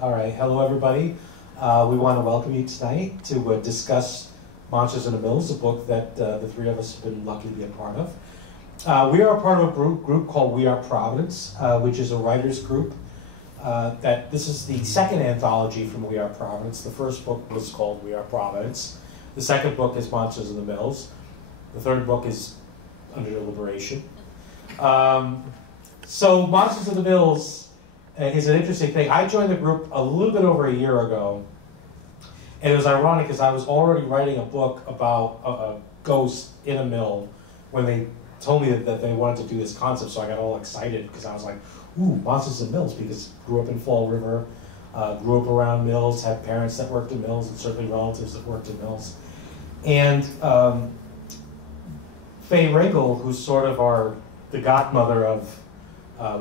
All right, hello everybody. We want to welcome you tonight to discuss Monsters in the Mills, a book that the three of us have been lucky to be a part of. We are a part of a group called We Are Providence, which is a writers group. This is the second anthology from We Are Providence. The first book was called We Are Providence. The second book is Monsters in the Mills. The third book is under deliberation. So Monsters in the Mills is an interesting thing. I joined the group a little bit over a year ago, and it was ironic because I was already writing a book about a ghost in a mill when they told me that they wanted to do this concept, so I got all excited because I was like, ooh, Monsters in Mills, because grew up in Fall River, grew up around mills, had parents that worked in mills, and certainly relatives that worked in mills. And Faye Ringel, who's sort of the godmother of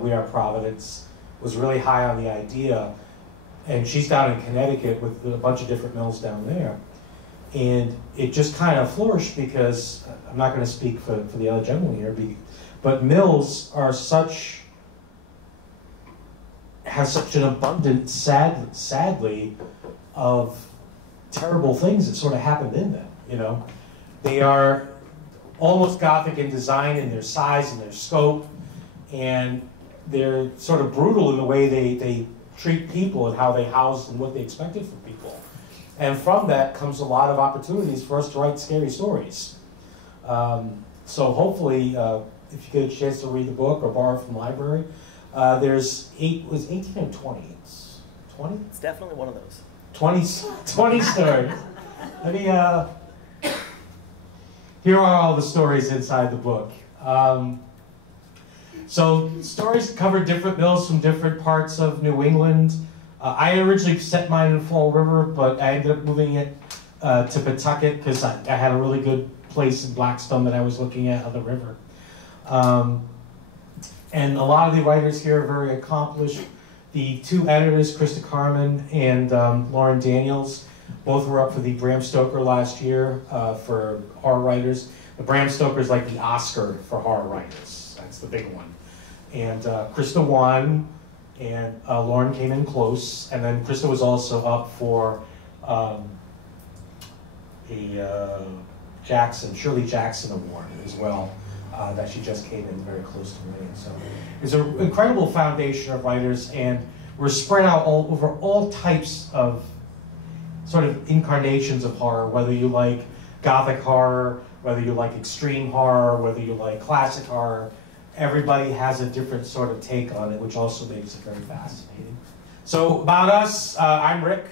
We Are Providence, was really high on the idea, and she's down in Connecticut with a bunch of different mills down there. And it just kind of flourished because, I'm not going to speak for the other gentleman here, but mills are has such an abundance, sadly, of terrible things that sort of happened in them, you know. They are almost Gothic in design, in their size and their scope, and they're sort of brutal in the way they treat people and how they house and what they expected from people. And from that comes a lot of opportunities for us to write scary stories. So hopefully, if you get a chance to read the book or borrow from the library, there's 18 or 20? It's 20? It's definitely one of those. 20 stories. Let me, here are all the stories inside the book. So stories cover different mills from different parts of New England. I originally set mine in Fall River, but I ended up moving it to Pawtucket because I had a really good place in Blackstone that I was looking at on the river. And a lot of the writers here are very accomplished. The two editors, Krista Carmen and Lauren Daniels, both were up for the Bram Stoker last year for horror writers. The Bram Stoker is like the Oscar for horror writers. That's the big one. And Krista won, and Lauren came in close. And then Krista was also up for a Shirley Jackson Award as well, that she just came in very close to winning. So it's an incredible foundation of writers, and we're spread out over all types of sort of incarnations of horror, whether you like Gothic horror, whether you like extreme horror, whether you like classic horror. Everybody has a different sort of take on it, which also makes it very fascinating. So about us, I'm Rick,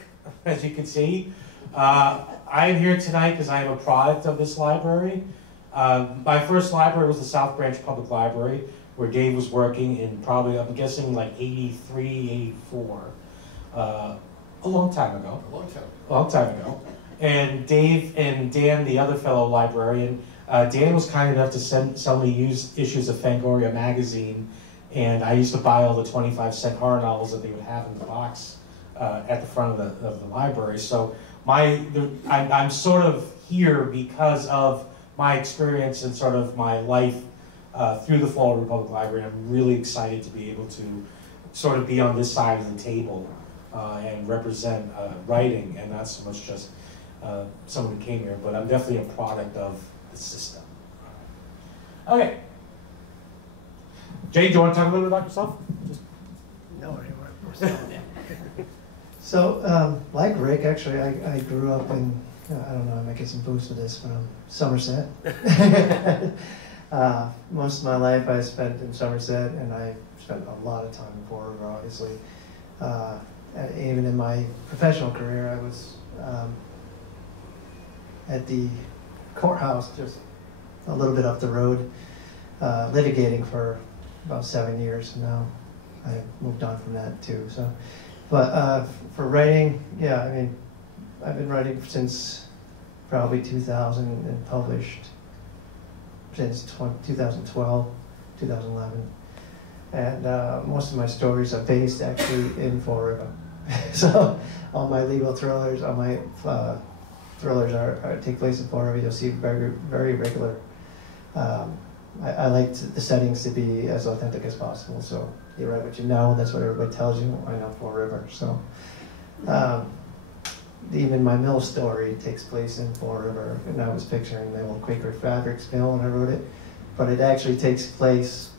as you can see. I am here tonight because I am a product of this library. My first library was the South Branch Public Library, where Dave was working in probably, I'm guessing, like 83, 84. A long time ago. A long time ago. And Dave and Dan, the other fellow librarian, Dan was kind enough to sell me used issues of Fangoria magazine, and I used to buy all the 25-cent horror novels that they would have in the box at the front of the library. So I'm sort of here because of my experience and sort of my life through the Fall River Public Library. I'm really excited to be able to sort of be on this side of the table and represent writing, and not so much just someone who came here, but I'm definitely a product of the system. Okay. Jay, do you want to talk a little bit about yourself? No, So, like Rick, actually, I grew up in, I don't know, I might get some boost with this, but Somerset. Most of my life I spent in Somerset, and I spent a lot of time in Fall River, obviously. Even in my professional career, I was at the courthouse just a little bit up the road, litigating for about 7 years. And now I moved on from that too. So, but for writing, yeah, I mean, I've been writing since probably 2000 and published since 2012, 2011. And most of my stories are based actually in Fall River. So all my legal thrillers, all my thrillers take place in Fall River. You'll see very, very regular. I like the settings to be as authentic as possible. So you write what you know, that's what everybody tells you. I know Fall River. So Even my mill story takes place in Fall River, and I was picturing the old Quaker Fabrics mill when I wrote it, but it actually takes place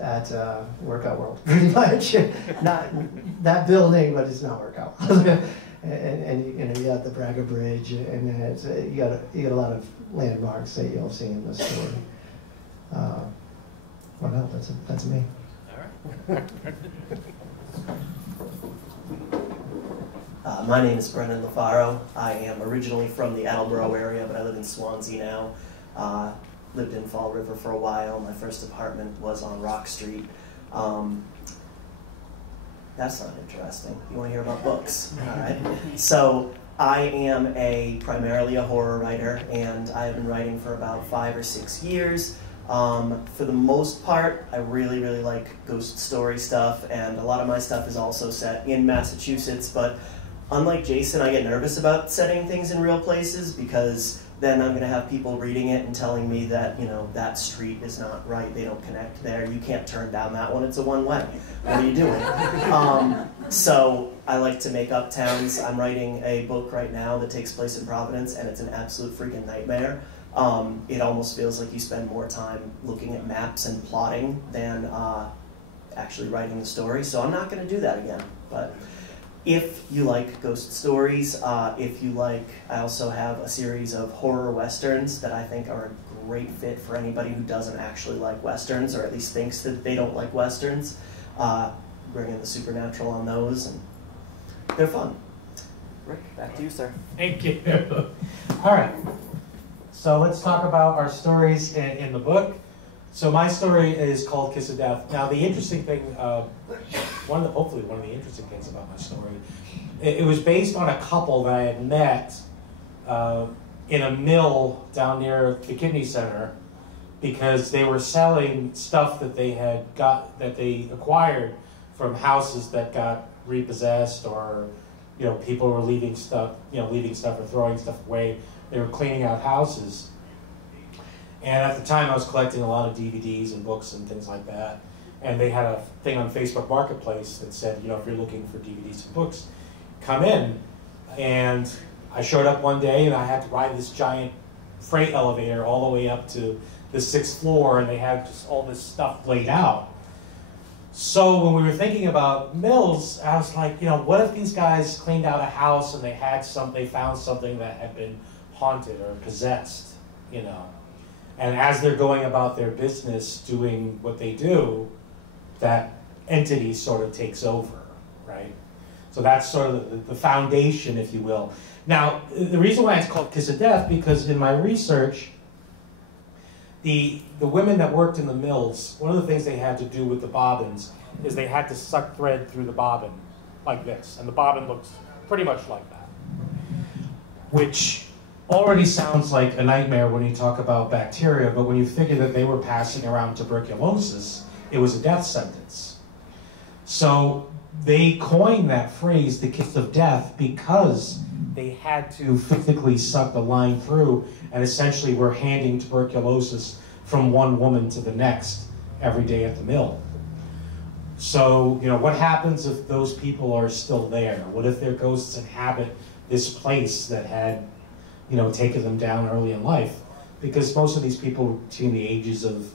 at Workout World, pretty much. Not that building, but it's not Workout. and you got the Braga Bridge, and then you got a lot of landmarks that you'll see in the story. Well, no, that's me. All right. My name is Brendan LaFaro. I am originally from the Attleboro area, but I live in Swansea now. Lived in Fall River for a while. My first apartment was on Rock Street. That's not interesting. You want to hear about books? All right. So I am primarily a horror writer, and I've been writing for about 5 or 6 years. For the most part, I really, really like ghost story stuff, and a lot of my stuff is also set in Massachusetts, but unlike Jason, I get nervous about setting things in real places because then I'm going to have people reading it and telling me that, you know, that street is not right, they don't connect there, you can't turn down that one, it's a one-way. What are you doing? So I like to make up towns. I'm writing a book right now that takes place in Providence, and it's an absolute freaking nightmare. It almost feels like you spend more time looking at maps and plotting than actually writing the story, so I'm not going to do that again. But if you like ghost stories, if you like, I also have a series of horror westerns that I think are a great fit for anybody who doesn't actually like westerns, or at least thinks that they don't like westerns. Bring in the supernatural on those, and they're fun. Rick, back to you, sir. Thank you. All right. So let's talk about our stories in the book. So my story is called Kiss of Death. Now the interesting thing, hopefully one of the interesting things about my story, it was based on a couple that I had met in a mill down near the Kidney Center, because they were selling stuff that they acquired from houses that got repossessed, or people were leaving stuff or throwing stuff away. They were cleaning out houses. And at the time I was collecting a lot of DVDs and books and things like that. And they had a thing on Facebook Marketplace that said, if you're looking for DVDs and books, come in. And I showed up one day and I had to ride this giant freight elevator all the way up to the 6th floor, and they had just all this stuff laid out. So when we were thinking about mills, I was like, what if these guys cleaned out a house and they found something that had been haunted or possessed, And as they're going about their business doing what they do, that entity sort of takes over, right? So that's sort of the foundation, if you will. Now, the reason why it's called Kiss of Death, because in my research, the women that worked in the mills, one of the things they had to do with the bobbins is they had to suck thread through the bobbin like this, and the bobbin looks pretty much like that, which already sounds like a nightmare when you talk about bacteria, but when you figure that they were passing around tuberculosis, it was a death sentence. So they coined that phrase, the kiss of death, because they had to physically suck the line through, and essentially were handing tuberculosis from one woman to the next every day at the mill. So, what happens if those people are still there? What if their ghosts inhabit this place that had taken them down early in life? Because most of these people between the ages of,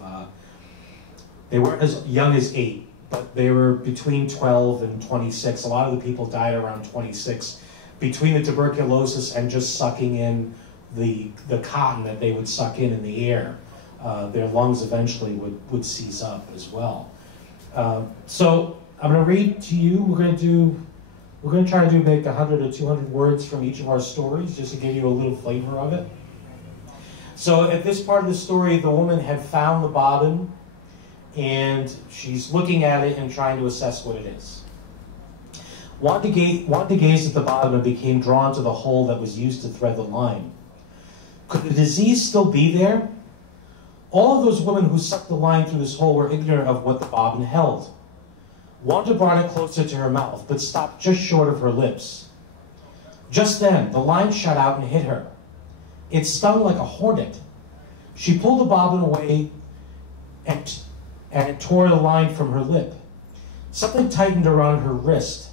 they weren't as young as 8, but they were between 12 and 26. A lot of the people died around 26. Between the tuberculosis and just sucking in the cotton that they would suck in the air, their lungs eventually would seize up as well. So I'm going to read to you. We're going to try to make 100 or 200 words from each of our stories, just to give you a little flavor of it. So at this part of the story, the woman had found the bobbin, and she's looking at it and trying to assess what it is. Wanted to gaze at the bobbin and became drawn to the hole that was used to thread the line. Could the disease still be there? All of those women who sucked the line through this hole were ignorant of what the bobbin held. Wanda brought it closer to her mouth, but stopped just short of her lips. Just then, the line shot out and hit her. It stung like a hornet. She pulled the bobbin away, and it tore the line from her lip. Something tightened around her wrist.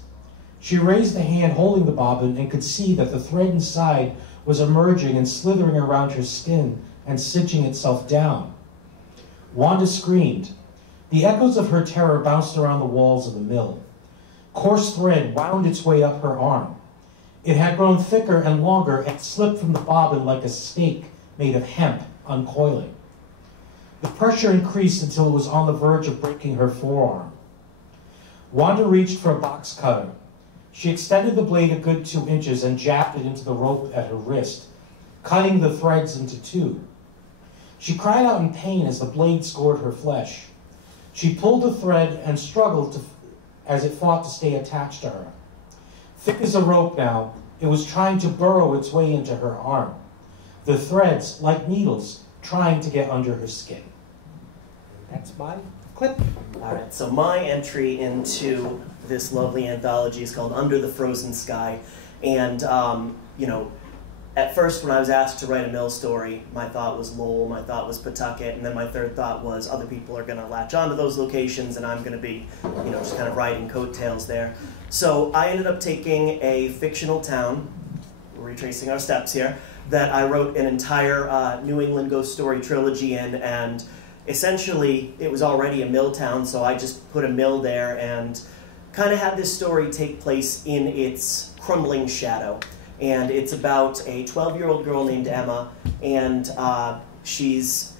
She raised the hand holding the bobbin and could see that the thread inside was emerging and slithering around her skin and cinching itself down. Wanda screamed. The echoes of her terror bounced around the walls of the mill. Coarse thread wound its way up her arm. It had grown thicker and longer and slipped from the bobbin like a snake made of hemp uncoiling. The pressure increased until it was on the verge of breaking her forearm. Wanda reached for a box cutter. She extended the blade a good 2 inches and jabbed it into the rope at her wrist, cutting the threads into 2. She cried out in pain as the blade scored her flesh. She pulled the thread and struggled as it fought to stay attached to her. Thick as a rope now, it was trying to burrow its way into her arm. The threads, like needles, trying to get under her skin. That's my clip. All right, so my entry into this lovely anthology is called Under the Frozen Sky. And, you know, at first when I was asked to write a mill story, my thought was Lowell, my thought was Pawtucket, and then my third thought was other people are going to latch onto those locations and I'm going to be, you know, just kind of riding coattails there. So I ended up taking a fictional town, retracing our steps here, that I wrote an entire New England ghost story trilogy in, and essentially it was already a mill town, so I just put a mill there and kind of had this story take place in its crumbling shadow. And it's about a 12-year-old girl named Emma, and she's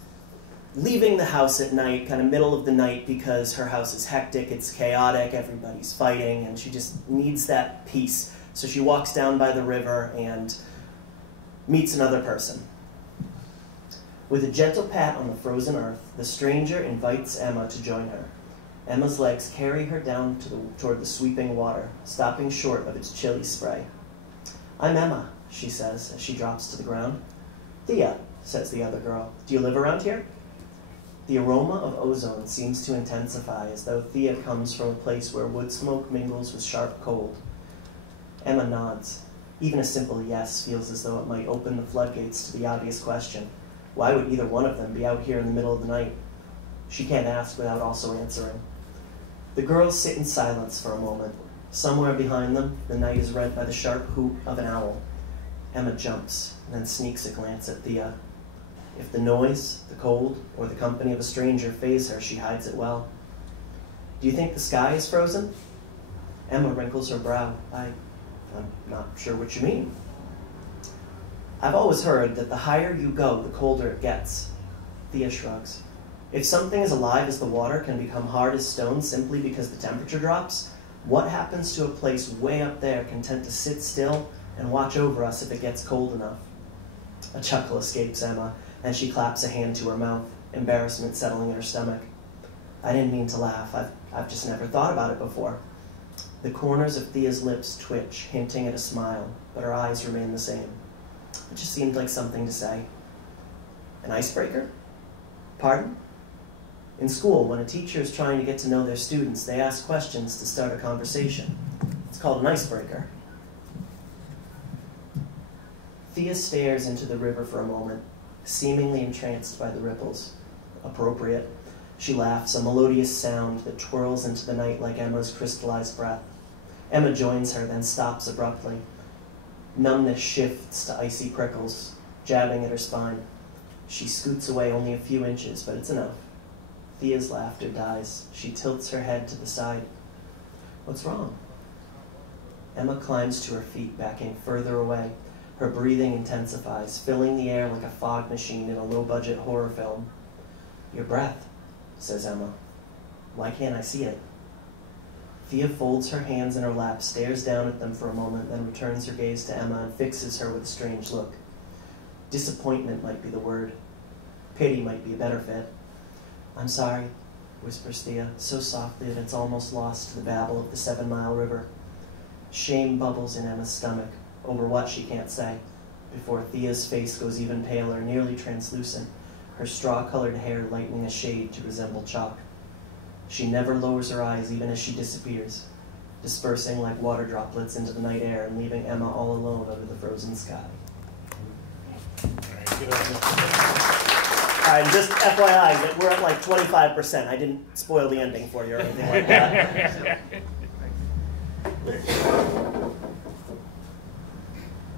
leaving the house at night, kind of middle of the night, because her house is hectic, it's chaotic, everybody's fighting, and she just needs that peace. So she walks down by the river and meets another person. With a gentle pat on the frozen earth, the stranger invites Emma to join her. Emma's legs carry her down toward the sweeping water, stopping short of its chilly spray. "I'm Emma," she says as she drops to the ground. "Thea," says the other girl. "Do you live around here?" The aroma of ozone seems to intensify, as though Thea comes from a place where wood smoke mingles with sharp cold. Emma nods. Even a simple yes feels as though it might open the floodgates to the obvious question. Why would either one of them be out here in the middle of the night? She can't ask without also answering. The girls sit in silence for a moment. Somewhere behind them, the night is rent by the sharp hoot of an owl. Emma jumps, and then sneaks a glance at Thea. If the noise, the cold, or the company of a stranger faze her, she hides it well. "Do you think the sky is frozen?" Emma wrinkles her brow. I'm not sure what you mean." "I've always heard that the higher you go, the colder it gets." Thea shrugs. "If something as alive as the water can become hard as stone simply because the temperature drops, what happens to a place way up there content to sit still and watch over us if it gets cold enough?" A chuckle escapes Emma, and she claps a hand to her mouth, embarrassment settling in her stomach. "I didn't mean to laugh. I've just never thought about it before." The corners of Thea's lips twitch, hinting at a smile, but her eyes remain the same. It just seemed like something to say. "An icebreaker?" "Pardon?" In school, when a teacher is trying to get to know their students, they ask questions to start a conversation. It's called an icebreaker. Thea stares into the river for a moment, seemingly entranced by the ripples. Appropriate. She laughs, a melodious sound that twirls into the night like Emma's crystallized breath. Emma joins her, then stops abruptly. Numbness shifts to icy prickles, jabbing at her spine. She scoots away only a few inches, but it's enough. Thea's laughter dies. She tilts her head to the side. "What's wrong?" Emma climbs to her feet, backing further away. Her breathing intensifies, filling the air like a fog machine in a low-budget horror film. "Your breath," says Emma. "Why can't I see it?" Thea folds her hands in her lap, stares down at them for a moment, then returns her gaze to Emma and fixes her with a strange look. Disappointment might be the word. Pity might be a better fit. "I'm sorry," whispers Thea, so softly that it's almost lost to the babble of the 7-mile river. Shame bubbles in Emma's stomach, over what she can't say, before Thea's face goes even paler, nearly translucent, her straw-colored hair lightening a shade to resemble chalk. She never lowers her eyes even as she disappears, dispersing like water droplets into the night air and leaving Emma all alone under the frozen sky. Alright, just FYI, that we're at like 25%. I didn't spoil the ending for you or anything like that.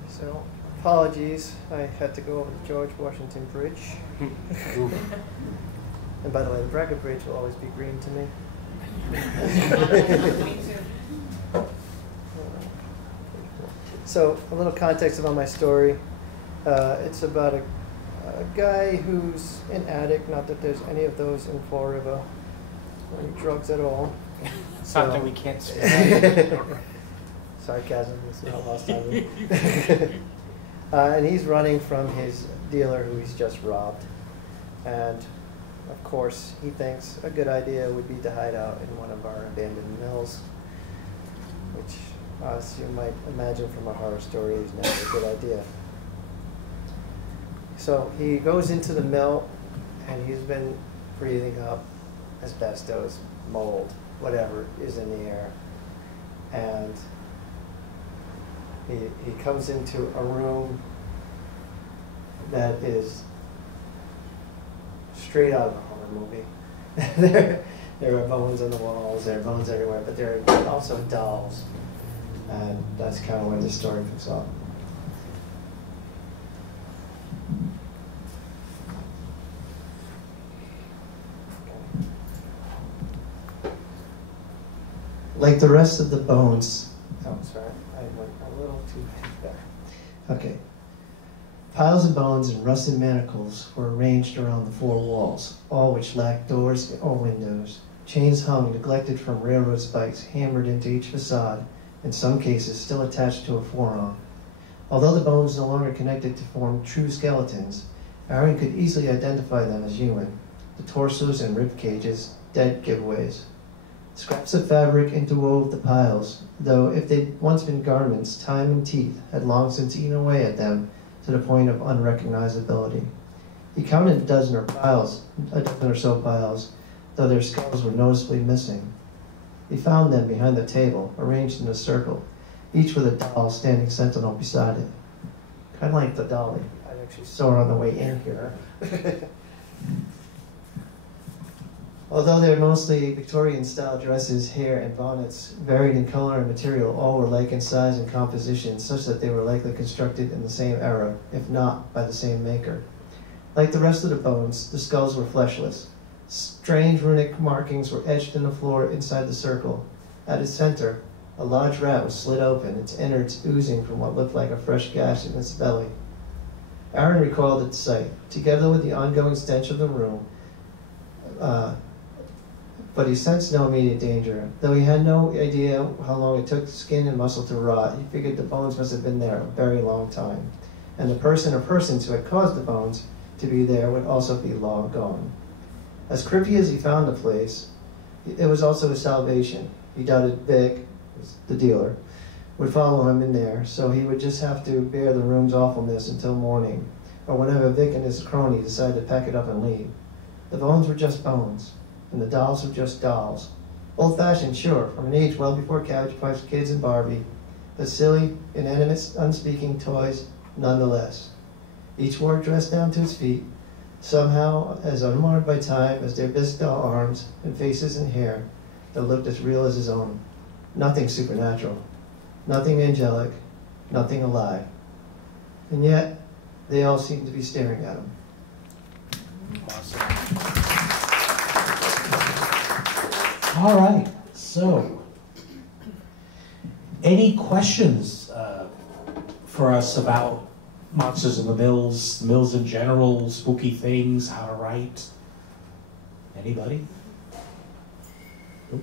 So, apologies, I had to go over the George Washington Bridge. And by the way, the Braga Bridge will always be green to me. So, a little context about my story. It's about a guy who's an addict, not that there's any of those in Fall River, or any drugs at all. Something we can't speak. Sarcasm is not lost on me. And he's running from his dealer who he's just robbed. And of course, he thinks a good idea would be to hide out in one of our abandoned mills, which, as you might imagine from a horror story, is never a good idea. So he goes into the mill, and he's been breathing up asbestos, mold, whatever is in the air. And he comes into a room that is straight out of a horror movie. There are bones on the walls, there are bones everywhere, but there are also dolls. And that's kind of where the story picks up. Like the rest of the bones, oh, sorry, I went a little too far. Okay. Piles of bones and rusted manacles were arranged around the four walls, all which lacked doors or windows. Chains hung, neglected from railroad spikes, hammered into each facade, in some cases still attached to a forearm. Although the bones no longer connected to form true skeletons, Aaron could easily identify them as human. The torsos and rib cages, dead giveaways. Scraps of fabric interwove the piles, though if they'd once been garments, time and teeth had long since eaten away at them to the point of unrecognizability. He counted a dozen or so piles, though their skulls were noticeably missing. He found them behind the table, arranged in a circle, each with a doll standing sentinel beside it. Kind of like the dolly I actually saw her on the way in here. Although they're mostly Victorian-style dresses, hair, and bonnets, varied in color and material, all were like in size and composition, such that they were likely constructed in the same era, if not by the same maker. Like the rest of the bones, the skulls were fleshless. Strange runic markings were etched in the floor inside the circle. At its center, a large rat was slit open, its innards oozing from what looked like a fresh gash in its belly. Aaron recoiled at the sight, together with the ongoing stench of the room, but he sensed no immediate danger. Though he had no idea how long it took skin and muscle to rot, he figured the bones must have been there a very long time, and the person or persons who had caused the bones to be there would also be long gone. As creepy as he found the place, it was also his salvation. He doubted Vic, the dealer, would follow him in there, so he would just have to bear the room's awfulness until morning, or whenever Vic and his crony decided to pack it up and leave. The bones were just bones, and the dolls were just dolls. Old-fashioned, sure, from an age well before Cabbage Patch Kids and Barbie, but silly, inanimate, unspeaking toys nonetheless. Each wore a dress down to its feet, somehow as unmarred by time as their bisque doll arms and faces and hair that looked as real as his own. Nothing supernatural, nothing angelic, nothing alive. And yet, they all seemed to be staring at him. Awesome. All right, so any questions for us about Monsters in the Mills in general, spooky things, how to write? Anybody? Nope.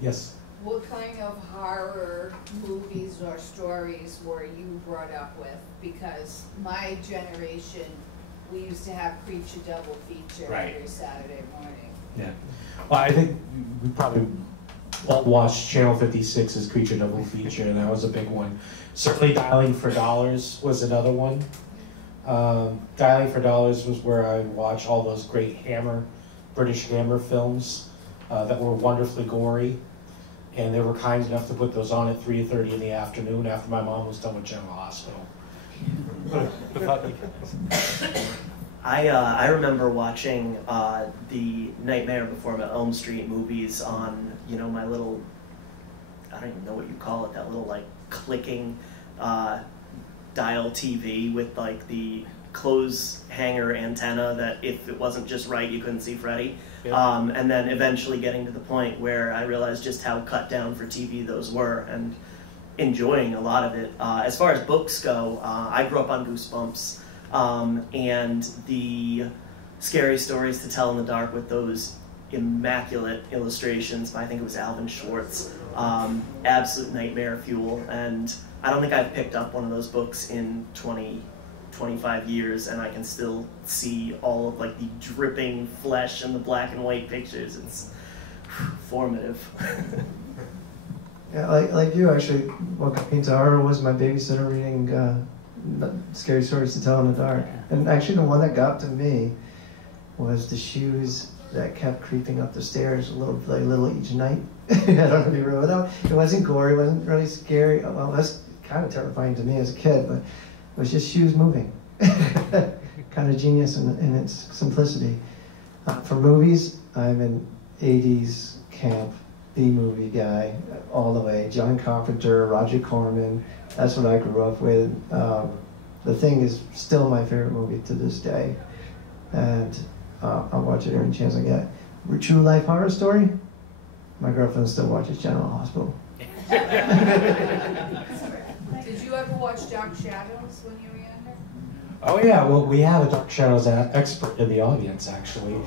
Yes? What kind of horror movies or stories were you brought up with? Because my generation, we used to have Creature double feature every Saturday morning. Yeah. Well, I think we probably all watched Channel 56's Creature double feature, and that was a big one. Certainly Dialing for Dollars was another one. Dialing for Dollars was where I watched all those great British Hammer films that were wonderfully gory. And they were kind enough to put those on at 3:30 in the afternoon after my mom was done with General Hospital. I remember watching the Nightmare Before Elm Street movies on, my little I don't even know what you call it, that little like clicking dial TV with like the clothes hanger antenna that if it wasn't just right, you couldn't see Freddy. Yeah. And then eventually getting to the point where I realized just how cut down for TV those were, and enjoying a lot of it. As far as books go, I grew up on Goosebumps, and the Scary Stories to Tell in the Dark with those immaculate illustrations by, I think it was Alvin Schwartz. Absolute nightmare fuel, and I don't think I've picked up one of those books in 25 years, and I can still see all of like the dripping flesh and the black and white pictures. It's formative. Yeah, like you actually, what got me into horror was my babysitter reading Scary Stories to Tell in the Dark. And actually the one that got to me was the shoes that kept creeping up the stairs little each night. I don't know if you remember that. It wasn't gory, it wasn't really scary. Well, that's kind of terrifying to me as a kid, but it was just shoes moving. Kind of genius in its simplicity. For movies, I'm an 80s camp B-movie guy all the way. John Carpenter, Roger Corman, that's what I grew up with. The Thing is still my favorite movie to this day. And I'll watch it every chance I get. True Life Horror Story, my girlfriend still watches General Hospital. Did you ever watch Dark Shadows when you were younger? Oh yeah, well we have a Dark Shadows expert in the audience actually.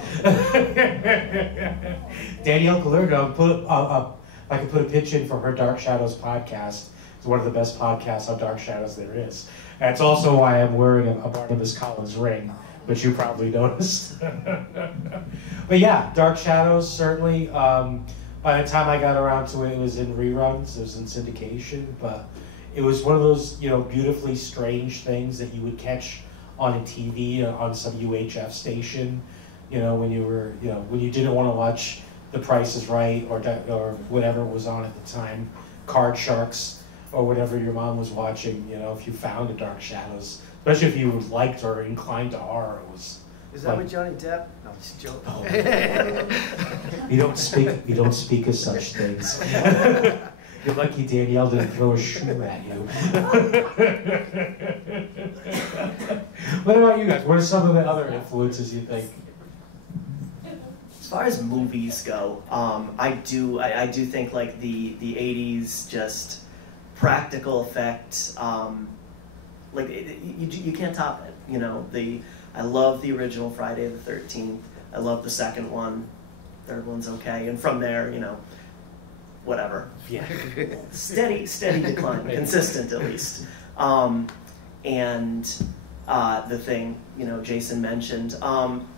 Danielle Galergo, I could put a pitch in for her Dark Shadows podcast. It's one of the best podcasts on Dark Shadows there is. And it's also why I'm wearing a Barnabas Collins ring, which you probably noticed. But yeah, Dark Shadows, certainly. By the time I got around to it, it was in reruns, it was in syndication, but it was one of those, beautifully strange things that you would catch on a TV, on some UHF station, when you were, when you didn't want to watch The Price is Right or whatever was on at the time, Card Sharks, or whatever your mom was watching, if you found a Dark Shadows, especially if you liked or inclined to horror, it was. Is that with Johnny Depp? No, I'm just joking. Oh. You don't speak of such things. You're lucky Danielle didn't throw a shoe at you. What about you guys? What are some of the other influences you think? As far as movies go, I do think like the 80s just practical effect, you can't top it. I love the original Friday the 13th. I love the second one. Third one's okay, and from there, whatever. Yeah. Steady decline, consistent at least. And The Thing, Jason mentioned.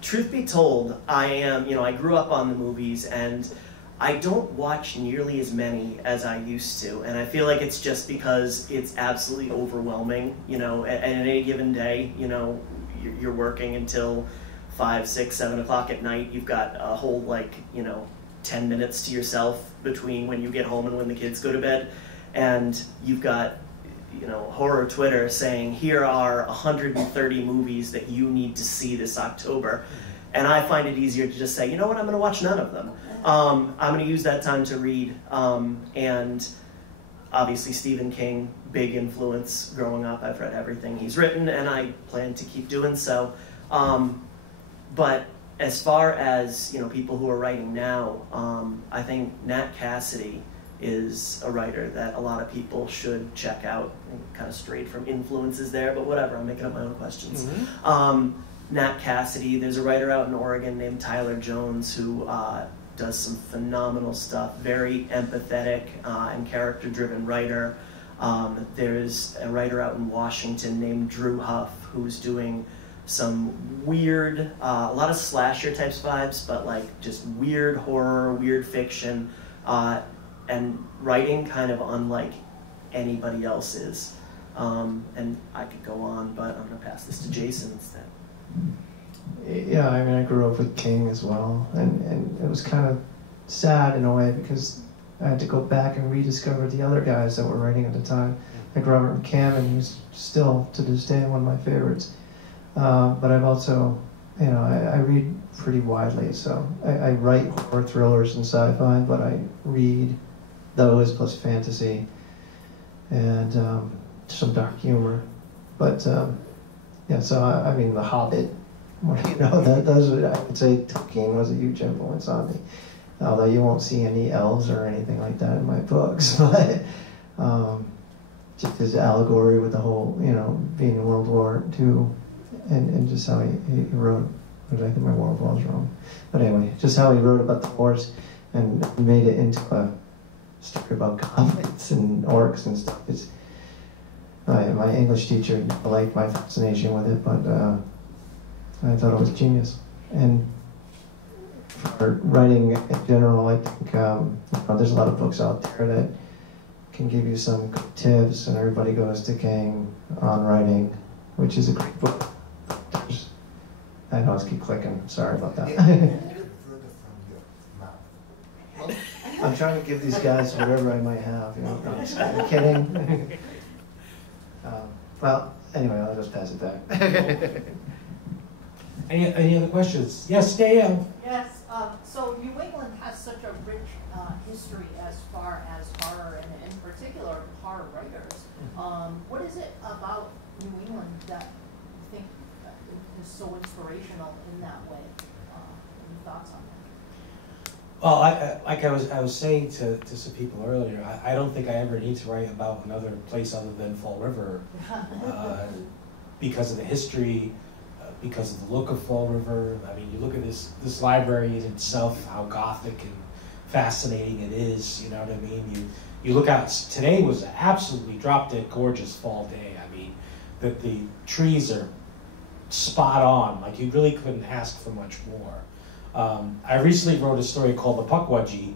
Truth be told, I grew up on the movies, and I don't watch nearly as many as I used to, and I feel like it's just because it's absolutely overwhelming. At any given day, you're working until 5, 6, 7 o'clock at night. You've got a whole 10 minutes to yourself between when you get home and when the kids go to bed, and you've got horror Twitter saying here are 130 movies that you need to see this October, and I find it easier to just say, you know what, I'm going to watch none of them. I'm going to use that time to read, and obviously Stephen King, big influence growing up. I've read everything he's written, and I plan to keep doing so. But as far as people who are writing now, I think Nat Cassidy is a writer that a lot of people should check out. Kind of strayed from influences there, but whatever, I'm making up my own questions. Mm-hmm. Nat Cassidy, there's a writer out in Oregon named Tyler Jones who does some phenomenal stuff, very empathetic and character-driven writer. There's a writer out in Washington named Drew Huff who's doing some weird, a lot of slasher types vibes, but just weird horror, weird fiction, and writing kind of unlike anybody else's. And I could go on, but I'm going to pass this to Jason instead. Yeah, I grew up with King as well, and it was kind of sad in a way because I had to go back and rediscover the other guys that were writing at the time, like Robert McCammon, who's still to this day one of my favorites. But I've also, I read pretty widely, so I write horror thrillers and sci-fi, but I read those plus fantasy and some dark humor. But yeah, so I mean, The Hobbit, you know, those I would say Tolkien was a huge influence on me. Although you won't see any elves or anything like that in my books, but just his allegory with the whole, you know, being in World War II, and just how he wrote. I think my world was wrong, but anyway, just how he wrote about the wars and made it into a story about goblins and orcs and stuff. It's my English teacher liked my fascination with it, but I thought it was genius. And for writing in general, I think you know, there's a lot of books out there that can give you some good tips, and Everybody Goes to King on Writing, which is a great book. I know I keep clicking. Sorry about that. I'm trying to give these guys whatever I might have. You know, I'm kidding. Well, anyway, I'll just pass it back. Any other questions? Yes, Dale. Yes, so New England has such a rich history as far as horror, and in particular horror writers. What is it about New England that you think is so inspirational in that way? Any thoughts on that? Well, like I was saying to some people earlier, I don't think I ever need to write about another place other than Fall River because of the history, because of the look of Fall River. I mean, you look at this library in itself, how gothic and fascinating it is. You know what I mean? You look out. Today was an absolutely drop-dead gorgeous fall day. I mean, the trees are spot on. Like, you really couldn't ask for much more. I recently wrote a story called The Pukwudgie,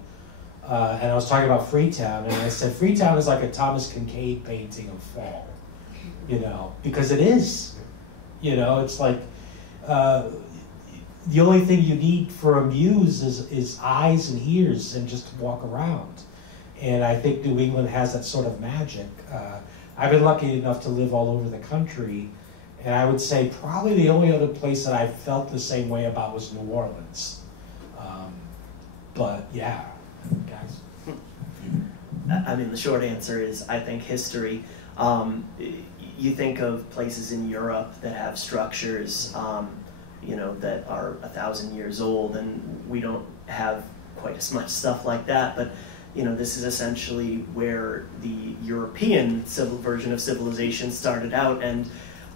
and I was talking about Freetown, and I said Freetown is like a Thomas Kincaid painting of fall, you know, because it is. You know, it's like the only thing you need for a muse is eyes and ears and just to walk around. And I think New England has that sort of magic. I've been lucky enough to live all over the country, and I would say probably the only other place that I felt the same way about was New Orleans. But yeah, guys. I mean, the short answer is I think history. You think of places in Europe that have structures, you know, that are 1,000 years old, and we don't have quite as much stuff like that. But you know, this is essentially where the European version of civilization started out, and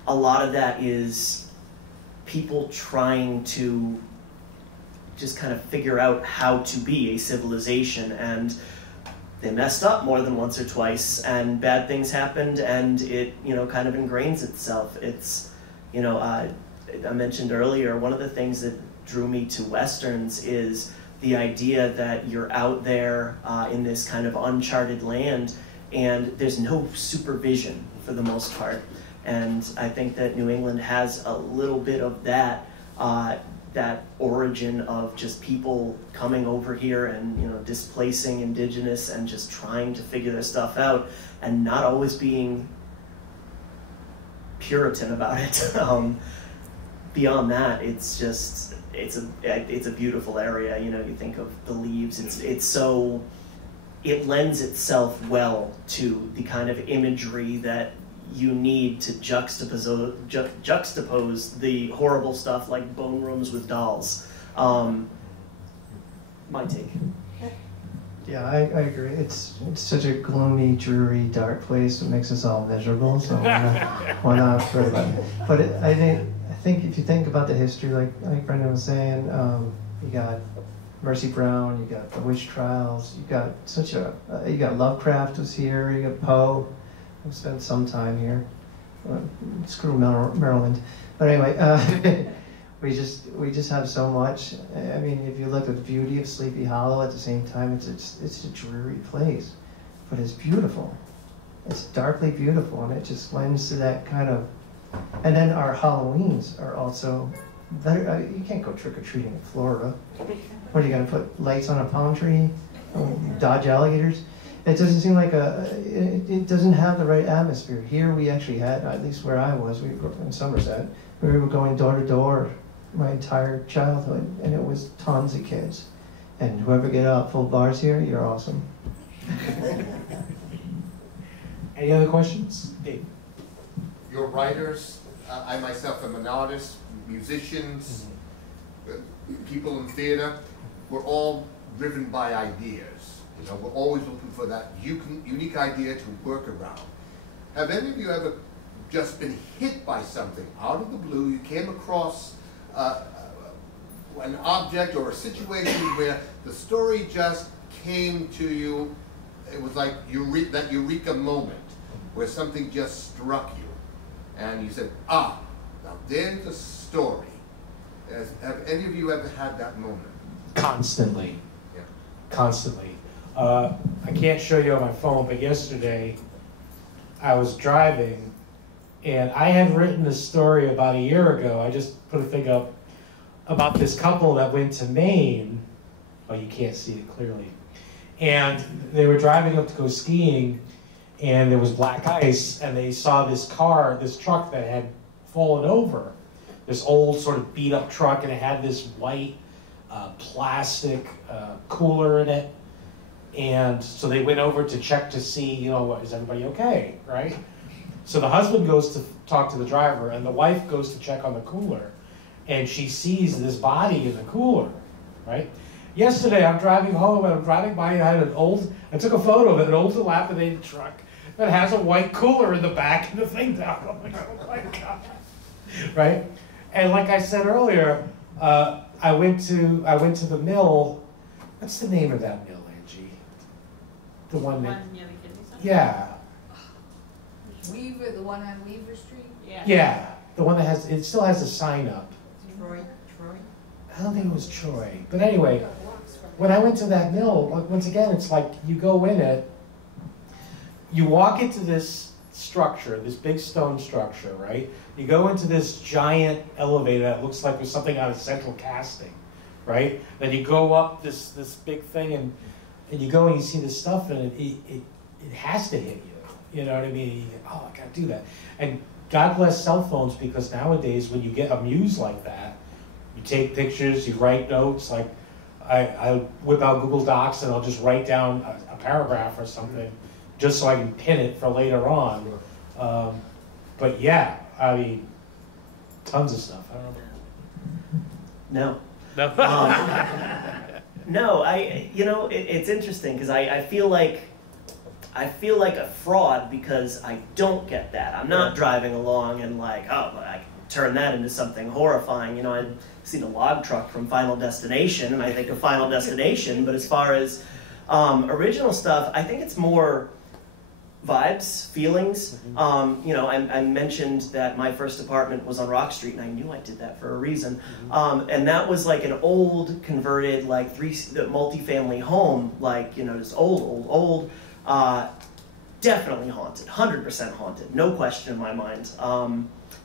a lot of that is people trying to just kind of figure out how to be a civilization, and they messed up more than once or twice, and bad things happened, and it, you know, kind of ingrains itself. It's, you know, I mentioned earlier, one of the things that drew me to Westerns is the idea that you're out there in this kind of uncharted land, and there's no supervision for the most part. And I think that New England has a little bit of that, that origin of just people coming over here and, you know, displacing indigenous and just trying to figure their stuff out and not always being Puritan about it. Beyond that, it's just, it's a beautiful area. You know, you think of the leaves, it lends itself well to the kind of imagery that you need to juxtapose the horrible stuff like bone rooms with dolls. My take. Yeah, I agree. It's such a gloomy, dreary, dark place. It makes us all miserable. So why not worry about it? But I think if you think about the history, like Brendan was saying, you got Mercy Brown, you got the witch trials, you got you got Lovecraft was here, you got Poe. I've spent some time here. Screw Maryland. But anyway, we just have so much. I mean, if you look at the beauty of Sleepy Hollow, at the same time, it's a dreary place, but it's beautiful. It's darkly beautiful, and it just lends to that kind of. And then our Halloweens are also better. You can't go trick or treating in Florida. What are you gonna put lights on a palm tree? Dodge alligators? It doesn't seem like it doesn't have the right atmosphere. Here we actually had, at least where I was, we were in Somerset, we were going door to door my entire childhood, and it was tons of kids. And whoever get out full bars here, you're awesome. Any other questions? Dave? Your writers, I myself am an artist, musicians, people in theater, we're all driven by ideas. You know, we're always looking for that unique idea to work around. Have any of you ever just been hit by something out of the blue? You came across an object or a situation where the story just came to you. It was like that eureka moment where something just struck you, and you said, "Ah, now there's the story." Have any of you ever had that moment? Constantly. Yeah. Constantly. I can't show you on my phone, but yesterday I was driving, and I had written a story about a year ago. I just put a thing up about this couple that went to Maine. Oh, you can't see it clearly. And they were driving up to go skiing, and there was black ice, and they saw this truck that had fallen over. This old sort of beat up truck, and it had this white plastic cooler in it. And so they went over to check to see, you know, is everybody okay, right? So the husband goes to talk to the driver, and the wife goes to check on the cooler, and she sees this body in the cooler, right? Yesterday, I'm driving home, and I'm driving by, and I took a photo of it, an old dilapidated truck that has a white cooler in the back and the thing down. I'm like, oh my God, right? And like I said earlier, I went to the mill. What's the name of that mill, Angie? The one that. One near the kidney center? Yeah. Weaver, the one on Weaver Street? Yeah. The one that it still has a sign up. Troy? I don't think it was Troy. But anyway, when I went to that mill, once again, it's like you go in it, you walk into this structure, this big stone structure, right? You go into this giant elevator that looks like there's something out of central casting, right? Then you go up this big thing, and you go and you see this stuff, and it has to hit you. You know what I mean? You think, oh, I gotta do that. And God bless cell phones, because nowadays when you get amused like that, you take pictures, you write notes. Like I whip out Google Docs and I'll just write down a paragraph or something, just so I can pin it for later on. But yeah, I mean, tons of stuff. I don't know. No. No, it's interesting because I feel like a fraud because I don't get that. I'm not driving along and like, oh, I can turn that into something horrifying. You know, I've seen a log truck from Final Destination, and I think of Final Destination. But as far as original stuff, I think it's more vibes, feelings. I mentioned that my first apartment was on Rock Street, and I knew I did that for a reason. And that was like an old converted, like multi-family home, like, just old. Definitely haunted, 100% haunted, no question in my mind.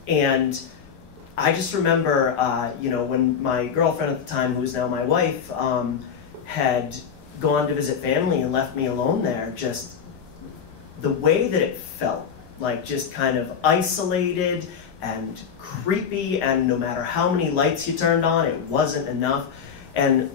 And I just remember, when my girlfriend at the time, who's now my wife, had gone to visit family and left me alone there, just the way that it felt, like just kind of isolated and creepy, and no matter how many lights you turned on, it wasn't enough. And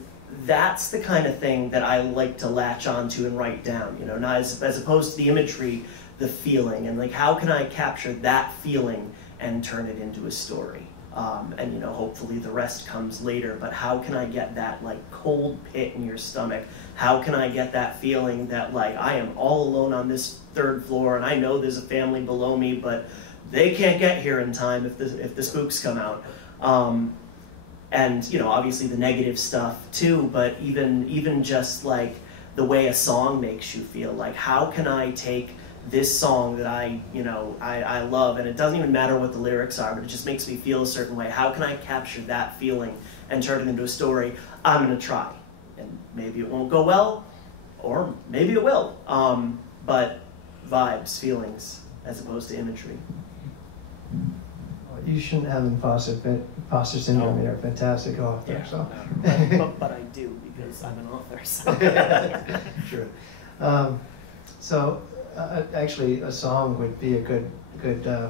that's the kind of thing that I like to latch onto and write down, not as opposed to the imagery, the feeling, and like how can I capture that feeling and turn it into a story? And hopefully the rest comes later, but how can I get that like cold pit in your stomach? How can I get that feeling that like I am all alone on this third floor and I know there's a family below me, but they can't get here in time if the spooks come out. And obviously the negative stuff too, but even just like the way a song makes you feel, like how can I take this song that I love, and it doesn't even matter what the lyrics are, but it just makes me feel a certain way. How can I capture that feeling and turn it into a story? I'm gonna try, and maybe it won't go well, or maybe it will. But vibes, feelings, as opposed to imagery. You shouldn't have imposter syndrome. You're a fantastic author. Yeah. So. but I do, because I'm an author. So. Sure. Actually, a song would be a good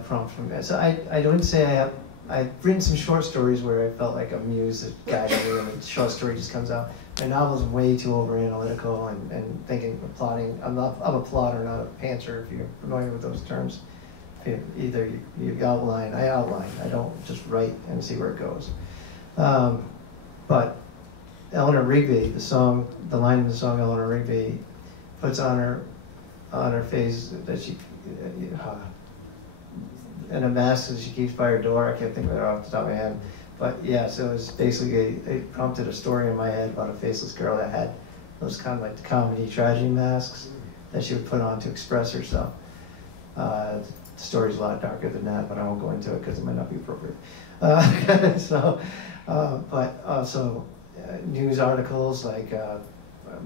prompt for me. So I wouldn't say I have I've written some short stories where I felt like a muse that guided me, and the short story just comes out. My novel's way too over-analytical and thinking, plotting. I'm a plotter, not a pantser, if you're familiar with those terms. Either you outline, I don't just write and see where it goes. But Eleanor Rigby, the line in the song Eleanor Rigby puts on her face that she, and a mask that she keeps by her door. I can't think of it off the top of my head. But yeah, so it was basically, it prompted a story in my head about a faceless girl that had those kind of like the comedy tragedy masks that she would put on to express herself. The story's a lot darker than that, but I won't go into it because it might not be appropriate. But also news articles, like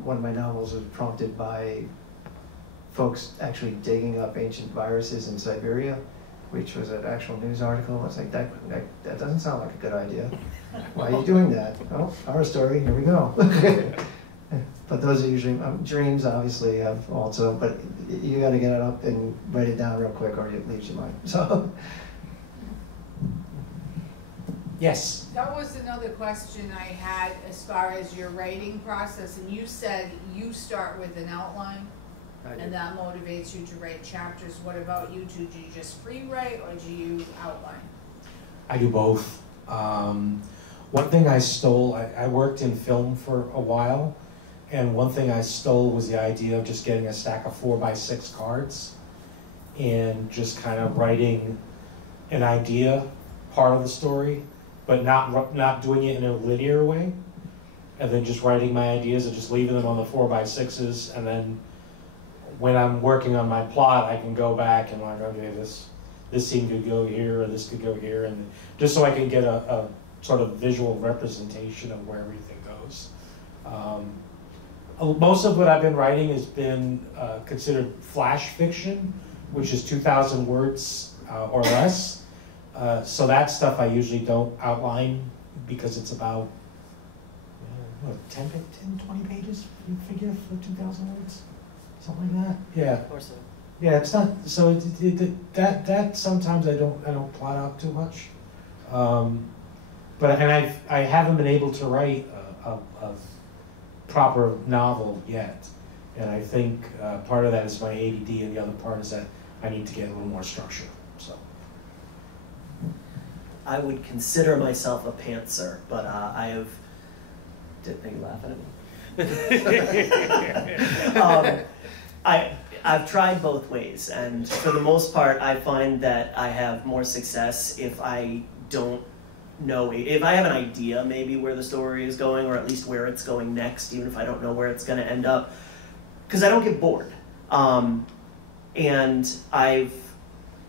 one of my novels was prompted by folks actually digging up ancient viruses in Siberia, which was an actual news article. It's like, that doesn't sound like a good idea. Why are you doing that? Oh, our story, here we go. But those are usually, dreams obviously have also, but you gotta get it up and write it down real quick or it leaves your mind, so. Yes? That was another question I had as far as your writing process, and you said you start with an outline, and that motivates you to write chapters. What about you two? Do you just free write or do you outline? I do both. One thing I stole, I worked in film for a while, and one thing I stole was the idea of just getting a stack of 4x6 cards and just kind of writing an idea, part of the story, but not doing it in a linear way, and then just writing my ideas and just leaving them on the 4x6s, and then when I'm working on my plot, I can go back and like, okay, this scene could go here, or this could go here, and just so I can get a sort of visual representation of where everything goes. Most of what I've been writing has been considered flash fiction, which is 2,000 words or less. So that stuff I usually don't outline because it's about 10, 20 pages, you figure, for 2,000 words? Something like that? Yeah. Or so. Yeah, it's not, so that sometimes I don't plot out too much. But I haven't been able to write a proper novel yet. And I think part of that is my ADD, and the other part is that I need to get a little more structure, so. I would consider myself a pantser, but I have, didn't think you laughing at me? I've tried both ways, and for the most part, I find that I have more success if I don't know, if I have an idea maybe where the story is going, or at least where it's going next, even if I don't know where it's going to end up, because I don't get bored. And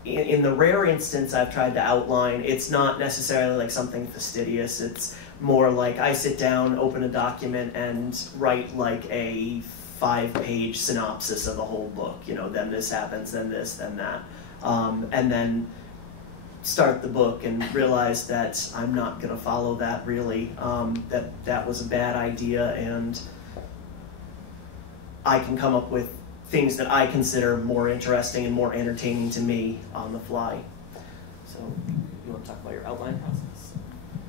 in the rare instance I've tried to outline, it's not necessarily like something fastidious, it's more like I sit down, open a document, and write like a 5-page synopsis of the whole book, then this happens, then this, then that, and then start the book and realize that I'm not going to follow that really, that was a bad idea, and I can come up with things that I consider more interesting and more entertaining to me on the fly. So, you want to talk about your outline process?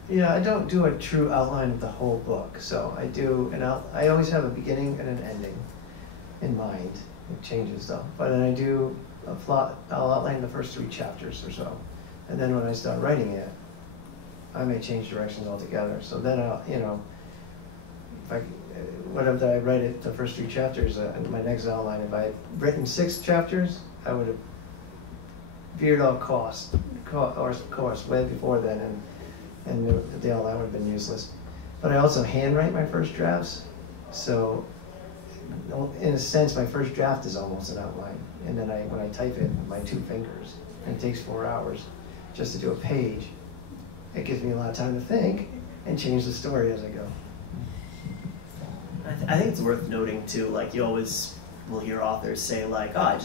Yeah, I don't do a true outline of the whole book. So I do I always have a beginning and an ending in mind. It changes though. But then I do a plot. I'll outline the first 3 chapters or so, and then when I start writing it, I may change directions altogether. So then I'll, whatever I write it, the first 3 chapters, my next outline. If I had written 6 chapters, I would have veered off course way before then, and the outline would have been useless. But I also handwrite my first drafts, so in a sense, my first draft is almost an outline. And then when I type it with my 2 fingers, and it takes 4 hours just to do a page, it gives me a lot of time to think and change the story as I go. I think it's worth noting too, like you always will hear authors say like, oh, I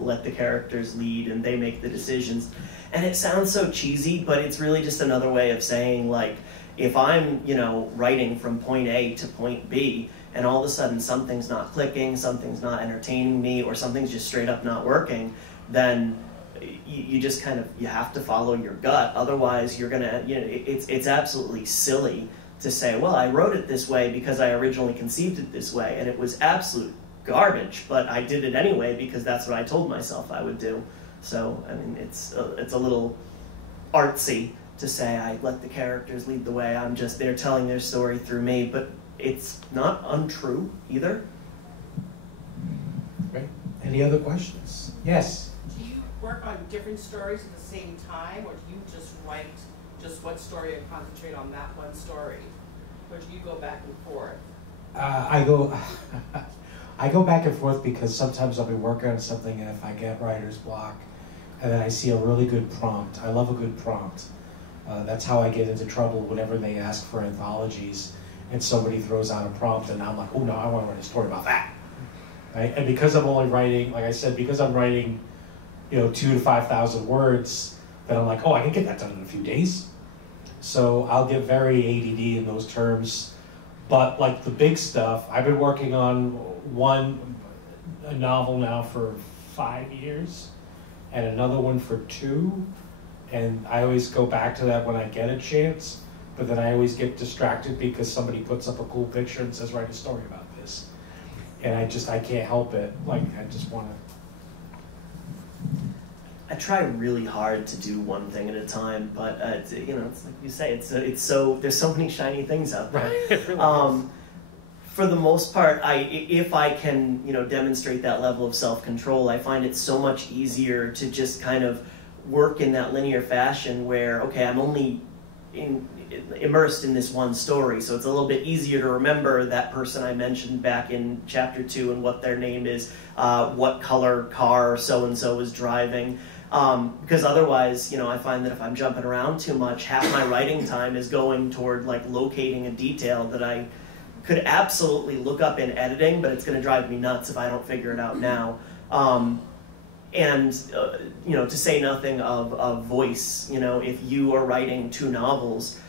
let the characters lead and they make the decisions. And it sounds so cheesy, but it's really just another way of saying like, if I'm, writing from point A to point B, and all of a sudden something's not clicking, something's not entertaining me, or something's just straight up not working, then you just kind of, you have to follow your gut. Otherwise, you're gonna, you know, it's absolutely silly to say, well, I wrote it this way because I originally conceived it this way, and it was absolute garbage, but I did it anyway because that's what I told myself I would do. So, I mean, it's a little artsy to say I let the characters lead the way, I'm just there telling their story through me, but it's not untrue either. Great. Any other questions? Yes? Do you work on different stories at the same time, or do you just write just one story and concentrate on that one story? Or do you go back and forth? I go back and forth because sometimes I'll be working on something, and if I get writer's block and then I see a really good prompt, I love a good prompt. That's how I get into trouble whenever they ask for anthologies and somebody throws out a prompt and I'm like, oh no, I want to write a story about that. Right? And because I'm only writing, like I said, because I'm writing, 2,000 to 5,000 words, then I'm like, oh, I can get that done in a few days. So I'll get very ADD in those terms. But like the big stuff, I've been working on a novel now for 5 years and another one for 2. And I always go back to that when I get a chance, but then I always get distracted because somebody puts up a cool picture and says, write a story about this. And I can't help it. Like, I just want to. I try really hard to do one thing at a time, but it's like you say, it's so, there's so many shiny things out there. It really is. For the most part, if I can, demonstrate that level of self-control, I find it so much easier to just kind of work in that linear fashion where, okay, I'm only immersed in this one story, so it's a little bit easier to remember that person I mentioned back in chapter 2 and what their name is, what color car so-and-so is driving. Because otherwise, I find that if I'm jumping around too much, half my writing time is going toward like locating a detail that I could absolutely look up in editing, but it's going to drive me nuts if I don't figure it out now. To say nothing of voice, if you are writing 2 novels,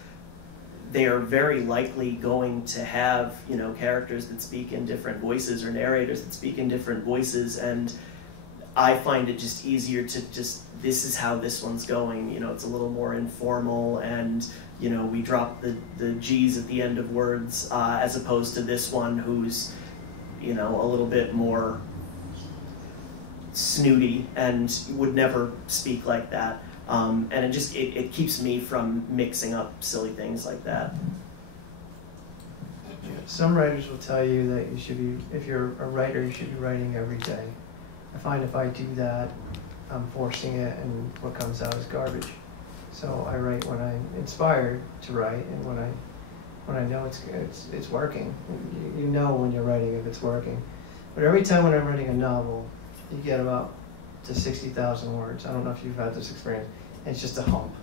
they are very likely going to have, characters that speak in different voices or narrators that speak in different voices, and I find it just easier to this is how this one's going, it's a little more informal, and, we drop the G's at the end of words, as opposed to this one who's, a little bit more snooty and would never speak like that. And it keeps me from mixing up silly things like that. Some writers will tell you that you should be, if you're a writer, you should be writing every day. I find if I do that, I'm forcing it, and what comes out is garbage. So I write when I'm inspired to write, and when I know it's working. You know when you're writing if it's working. But every time when I'm writing a novel, you get about to 60,000 words. I don't know if you've had this experience. And it's just a hump.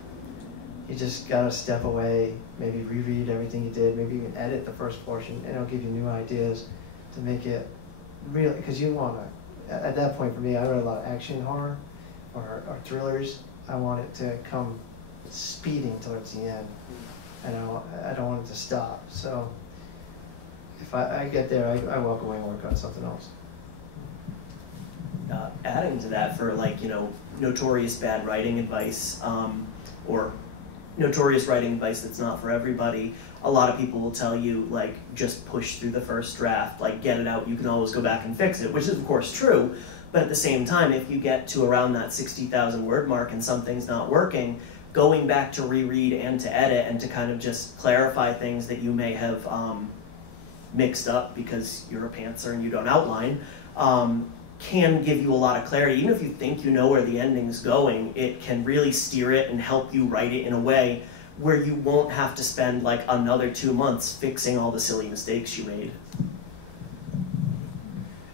You just gotta step away, maybe reread everything you did, maybe even edit the first portion, and it'll give you new ideas to make it real. Because you want to, at that point for me, I write a lot of action horror or thrillers. I want it to come speeding towards the end, and I don't want it to stop. So if I get there, I walk away and work on something else. Adding to that, for notorious bad writing advice, or notorious writing advice that's not for everybody, a lot of people will tell you, just push through the first draft, get it out, you can always go back and fix it, which is of course true, but at the same time, if you get to around that 60,000 word mark and something's not working, going back to reread and to edit and to kind of just clarify things that you may have mixed up because you're a pantser and you don't outline, can give you a lot of clarity. Even if you think you know where the ending's going, it can really steer it and help you write it in a way where you won't have to spend another 2 months fixing all the silly mistakes you made.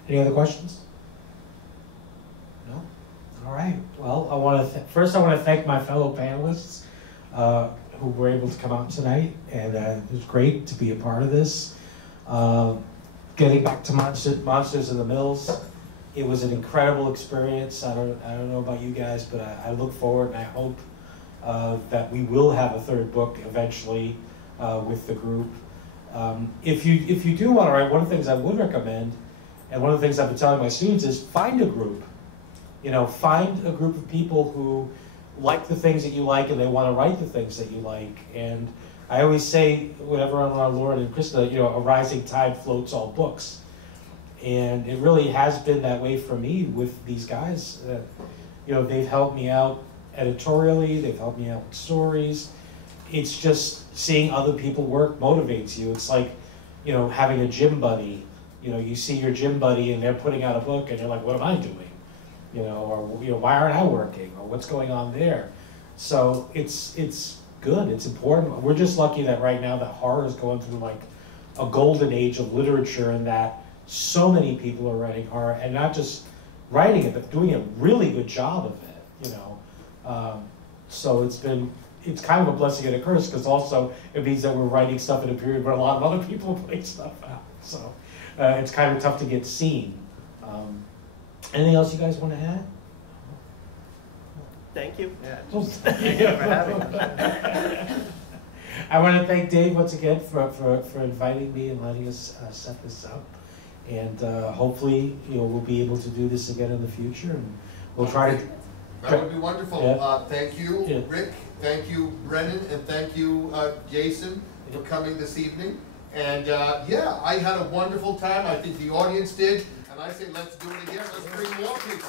Any other questions? No? All right. Well, first I want to thank my fellow panelists who were able to come out tonight, and it was great to be a part of this. Getting back to Monsters in the Mills, it was an incredible experience. I don't know about you guys, but I look forward and I hope that we will have a 3rd book eventually with the group. If you do want to write, one of the things I would recommend, and one of the things I've been telling my students is find a group. You know, find a group of people who like the things that you like and they want to write the things that you like. And I always say, whenever I'm on Lauren and Krista, you know, a rising tide floats all books. And it really has been that way for me with these guys. You know, they've helped me out editorially, they've helped me out with stories. It's just seeing other people work motivates you. It's like, you know, having a gym buddy. You know, you see your gym buddy and they're putting out a book and you're like, what am I doing? You know, or, you know, why aren't I working? Or what's going on there? So it's good, it's important. We're just lucky that right now that horror is going through like a golden age of literature, and that so many people are writing horror, and not just writing it, but doing a really good job of it, you know. So it's kind of a blessing and a curse, because also it means that we're writing stuff in a period where a lot of other people are putting stuff out. So it's kind of tough to get seen. Anything else you guys want to add? Thank you. Yeah, thank you for having us. I want to thank Dave once again for inviting me and letting us set this up. And hopefully, you know, we'll be able to do this again in the future, and we'll try to. That would be wonderful. Yeah. Thank you, Yeah. Rick. Thank you, Brennan, and thank you, Jason, for coming this evening. And yeah, I had a wonderful time. I think the audience did. And I say, let's do it again. Let's bring more people.